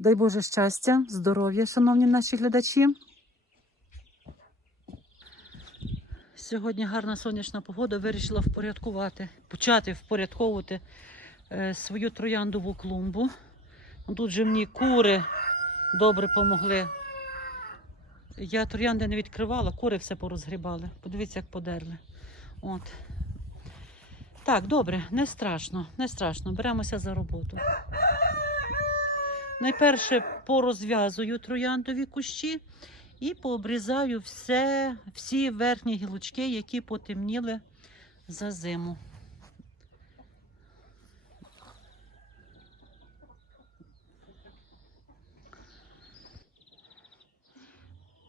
Дай Боже щастя, здоров'я, шановні наші глядачі. Сьогодні гарна сонячна погода. Вирішила впорядкувати, почати впорядковувати е, свою трояндову клумбу. Тут же мені кури добре помогли. Я троянди не відкривала, кури все порозгрібали. Подивіться, як подерли. От. Так, добре, не страшно, не страшно. Беремося за роботу. Найперше порозв'язую трояндові кущі і пообрізаю все, всі верхні гілочки, які потемніли за зиму.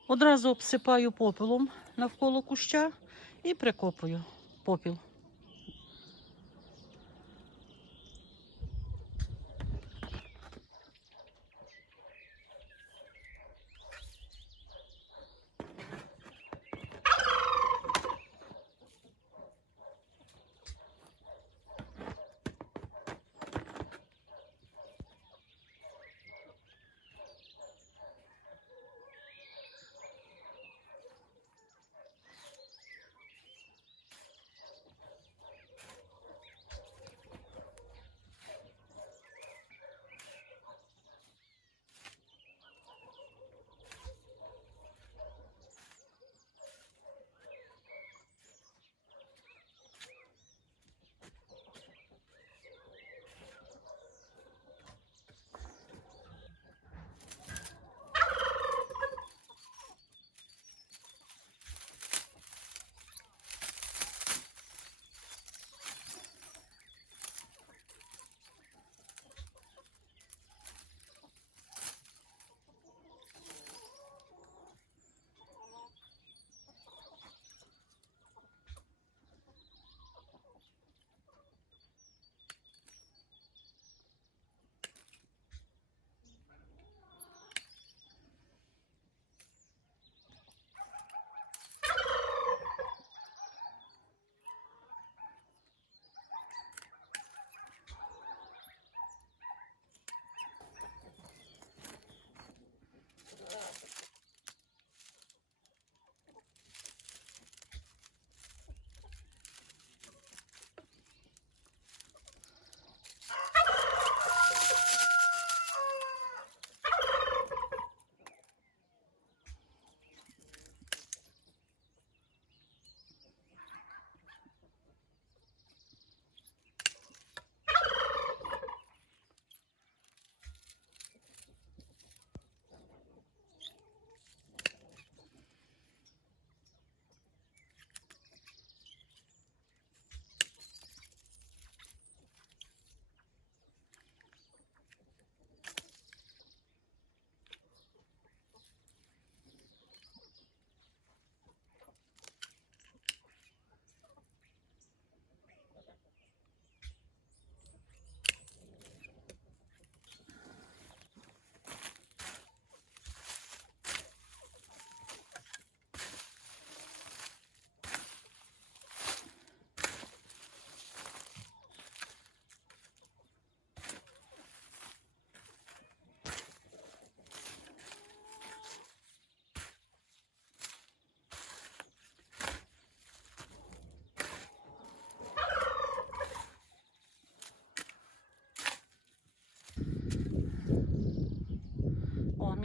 Одразу обсипаю попелом навколо куща і прикопую попіл.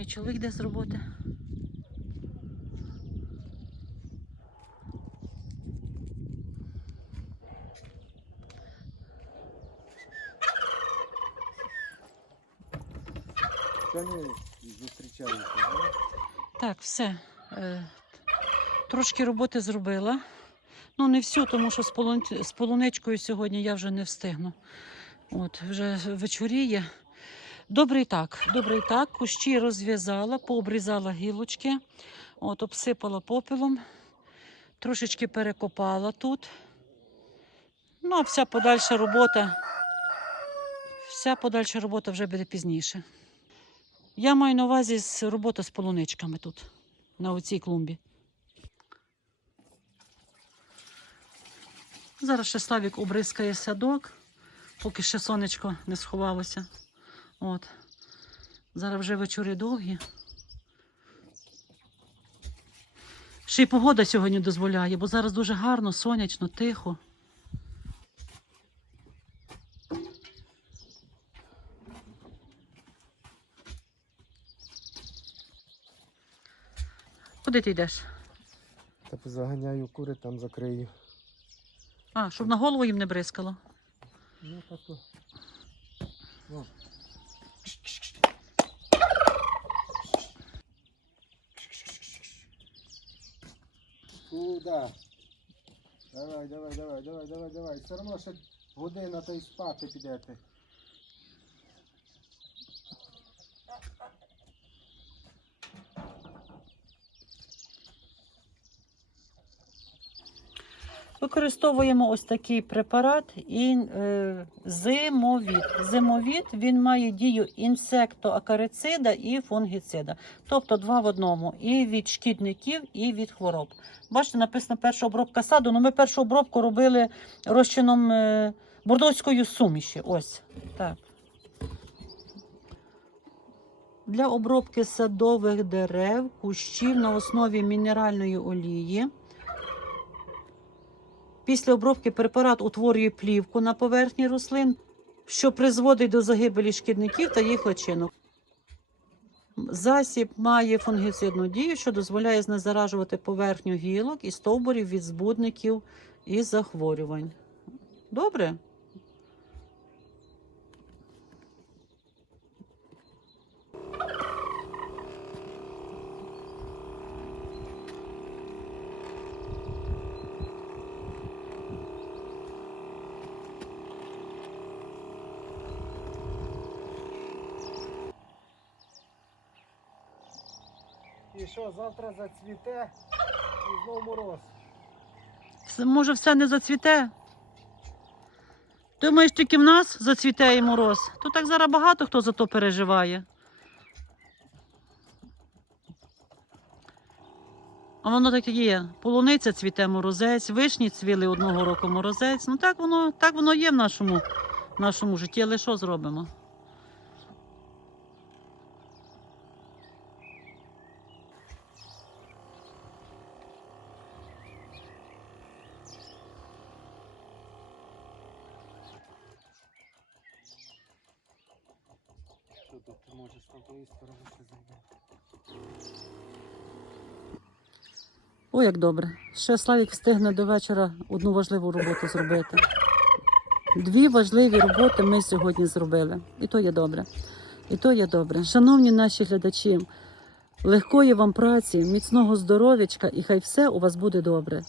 Мій чоловік йде з роботи. Так, все. Е, Трошки роботи зробила. Ну, не всю, тому що з, полун... з полуничкою сьогодні я вже не встигну. От, вже вечоріє. Добре і так, добре і так. Кущі розв'язала, пообрізала гілочки, от, обсипала попелом, трошечки перекопала тут. Ну, а вся подальша робота, вся подальша робота вже буде пізніше. Я маю на увазі робота з полуничками тут, на оцій клумбі. Зараз ще Славік обрискає садок, поки ще сонечко не сховалося. От. Зараз вже вечори довгі. Ще й погода сьогодні дозволяє, бо зараз дуже гарно, сонячно, тихо. Куди ти йдеш? Та заганяю кури, там закрию. А, щоб на голову їм не бризкало. Ну, так то. О. Куда? Давай, давай, давай, давай, давай, давай. Все одно ще година та й спати підете. Використовуємо ось такий препарат і е, зимовід. Зимовід він має дію інсектоакарицида і фунгіцида. Тобто два в одному і від шкідників, і від хвороб. Бачите, написано перша обробка саду. Ну, ми першу обробку робили розчином е, бордоцької суміші. Ось так. Для обробки садових дерев, кущів на основі мінеральної олії. Після обробки препарат утворює плівку на поверхні рослин, що призводить до загибелі шкідників та їх личинок. Засіб має фунгіцидну дію, що дозволяє знезаражувати поверхню гілок і стовбурів від збудників і захворювань. Добре? І що, завтра зацвіте і знов мороз. Може, все не зацвіте? Думаєш, тільки в нас зацвіте і мороз? То так зараз багато хто за то переживає. А воно так і є. Полуниця цвіте морозець, вишні цвіли одного року морозець. Ну так воно, так воно є в нашому, нашому житті, але що зробимо? Що тут може з тої сторони ще зайде? О, як добре. Ще Славік встигне до вечора одну важливу роботу зробити. Дві важливі роботи ми сьогодні зробили. І то є добре. І то є добре. Шановні наші глядачі, легкої вам праці, міцного здоров'ячка і хай все у вас буде добре.